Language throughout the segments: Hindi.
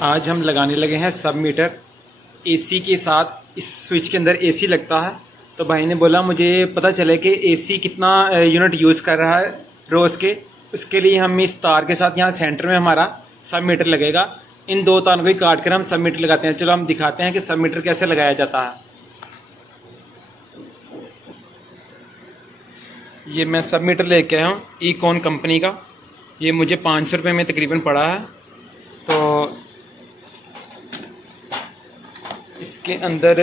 आज हम लगाने लगे हैं सब मीटर एसी के साथ। इस स्विच के अंदर एसी लगता है, तो भाई ने बोला मुझे पता चले कि एसी कितना यूनिट यूज़ कर रहा है रोज़ के। उसके लिए हम इस तार के साथ यहाँ सेंटर में हमारा सब मीटर लगेगा। इन दो तारों को ही काट कर हम सब मीटर लगाते हैं। चलो हम दिखाते हैं कि सब मीटर कैसे लगाया जाता है। ये मैं सब मीटर लेके आया हूँ ईकॉन कंपनी का। ये मुझे 500 रुपये में तकरीबन पड़ा है। तो इसके अंदर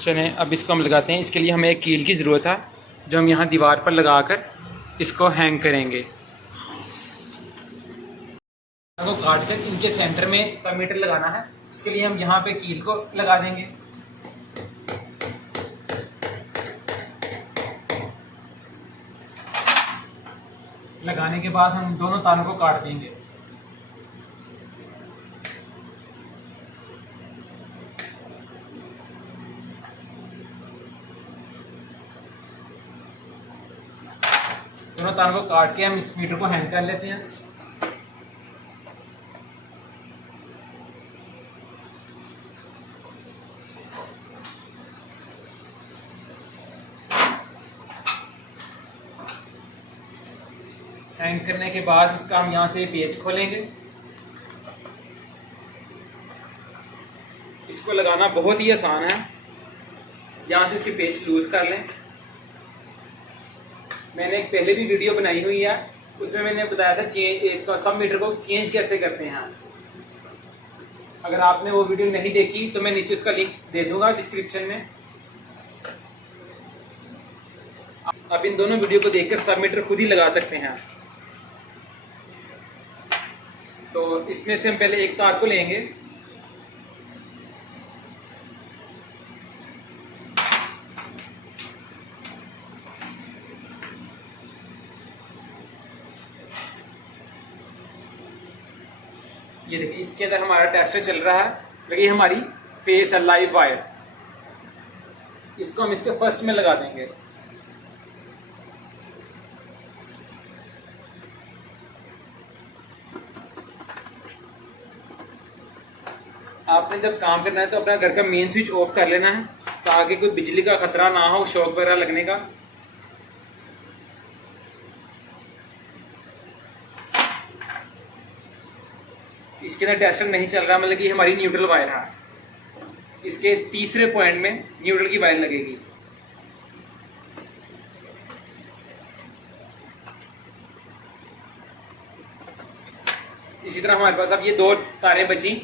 चलें अब इसको हम लगाते हैं। इसके लिए हमें एक कील की ज़रूरत है जो हम यहाँ दीवार पर लगाकर इसको हैंग करेंगे। को काट कर इनके सेंटर में सब मीटर लगाना है। इसके लिए हम यहाँ पे कील को लगा देंगे। लगाने के बाद हम दोनों तारों को काट देंगे। दोनों तारों को काट के हम इस मीटर को हैंग कर लेते हैं। हैंग करने के बाद इसका हम यहाँ से पेच खोलेंगे। इसको लगाना बहुत ही आसान है। यहाँ से इसकी पेच लूज कर लें। मैंने एक पहले भी वीडियो बनाई हुई है, उसमें मैंने बताया था चेंज इसका सब मीटर को चेंज कैसे करते हैं। अगर आपने वो वीडियो नहीं देखी तो मैं नीचे उसका लिंक दे दूंगा डिस्क्रिप्शन में। आप इन दोनों वीडियो को देखकर सब मीटर खुद ही लगा सकते हैं। तो इसमें से हम पहले एक तार को लेंगे। ये देखिए इसके अंदर हमारा टेस्टर चल रहा है, लेकिन हमारी फेस है लाइव वायर। इसको हम इसके फर्स्ट में लगा देंगे। आपने जब काम करना है तो अपना घर का मेन स्विच ऑफ कर लेना है ताकि कोई बिजली का खतरा ना हो, शॉक वगैरह लगने का। इसके अंदर टेस्टर नहीं चल रहा, मतलब कि हमारी न्यूट्रल वायर है। इसके तीसरे पॉइंट में न्यूट्रल की वायर लगेगी। इसी तरह हमारे पास अब ये दो तारें बची।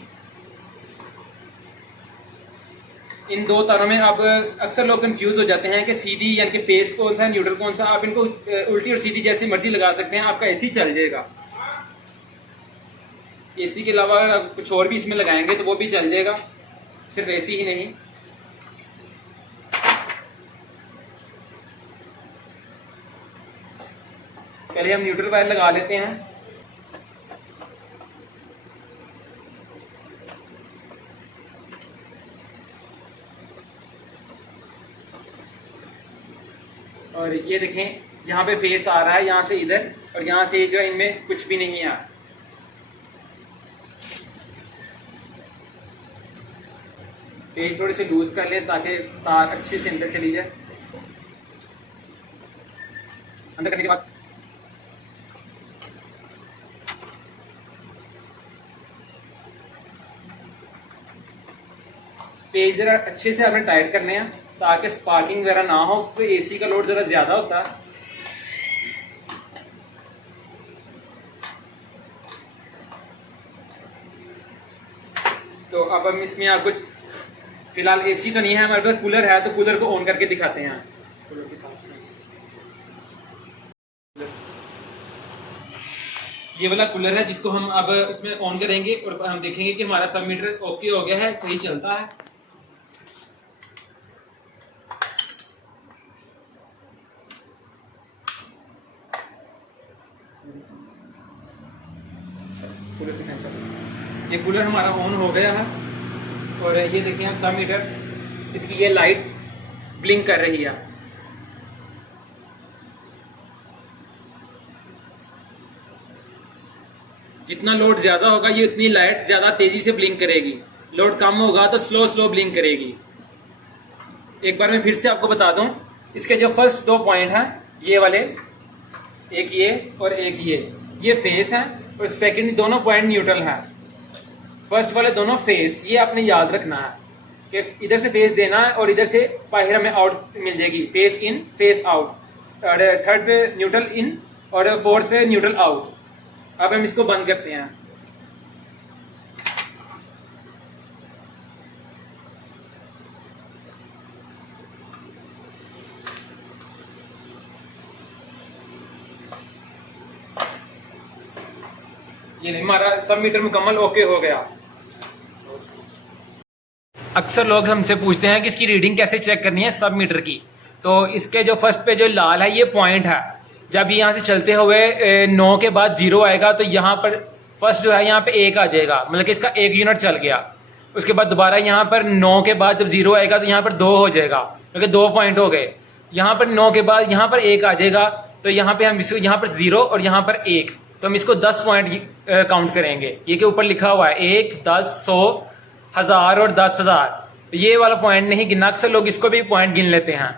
इन दो तारों में अब अक्सर लोग कंफ्यूज हो जाते हैं कि सीधी यानी कि फेस कौन सा है, न्यूट्रल कौन सा। आप इनको उल्टी और सीधी जैसी मर्जी लगा सकते हैं, आपका एसी चल जाएगा। एसी के अलावा कुछ और भी इसमें लगाएंगे तो वो भी चल जाएगा, सिर्फ एसी ही नहीं। पहले हम न्यूट्रल वायर लगा लेते हैं। और ये देखें यहाँ पे फेस आ रहा है, यहाँ से इधर, और यहाँ से जो इनमें कुछ भी नहीं है। पेज थोड़े से लूज कर लें ताकि तार अच्छे से अंदर चली जाए। अंदर करने के बाद पेज जरा अच्छे से आपने टाइट करने हैं ताकि स्पार्किंग वगैरह ना हो, तो एसी का लोड जरा ज्यादा होता है। तो अब हम इसमें आपको फिलहाल एसी तो नहीं है हमारे पास, कूलर है, तो कूलर को ऑन करके दिखाते हैं। ये वाला कूलर है जिसको हम अब इसमें ऑन करेंगे और हम देखेंगे कि हमारा सब मीटर ओके हो गया है, सही चलता है। ये कूलर हमारा ऑन हो गया है और ये देखिए हम सब मीटर, इसकी ये लाइट ब्लिंक कर रही है। जितना लोड ज्यादा होगा ये उतनी लाइट ज्यादा तेजी से ब्लिंक करेगी, लोड कम होगा तो स्लो स्लो ब्लिंक करेगी। एक बार मैं फिर से आपको बता दूं, इसके जो फर्स्ट 2 पॉइंट हैं ये वाले, एक ये और एक ये फेस है, और सेकंड दोनों पॉइंट न्यूट्रल हैं। फर्स्ट वाले दोनों फेस, ये आपने याद रखना है कि इधर से फेस देना है और इधर से बाहर हमें आउट मिल जाएगी, फेस इन फेस आउट। और थर्ड पे न्यूट्रल इन और फोर्थ पे न्यूट्रल आउट। अब हम इसको बंद करते हैं। ये हमारा सब मीटर मुकम्मल ओके हो गया। अक्सर लोग हमसे पूछते हैं कि इसकी रीडिंग कैसे चेक करनी है सब मीटर की। तो इसके जो फर्स्ट पे जो लाल है ये पॉइंट है। जब यहाँ से चलते हुए 9 के बाद 0 आएगा तो यहाँ पर फर्स्ट जो है यहाँ पे 1 आ जाएगा, मतलब कि इसका 1 यूनिट चल गया। उसके बाद दोबारा यहाँ पर 9 के बाद जब 0 आएगा तो यहाँ पर 2 हो जाएगा, क्योंकि 2 पॉइंट हो गए। यहाँ पर 9 के बाद यहाँ पर 1 आ जाएगा, तो यहाँ पे हम इसको यहाँ पर 0 और यहाँ पर 1, तो हम इसको 10 पॉइंट काउंट करेंगे। ये के ऊपर लिखा हुआ है 1, 10, 100, 1000 और 10,000। ये वाला पॉइंट नहीं गिनना, अक्सर लोग इसको भी पॉइंट गिन लेते हैं।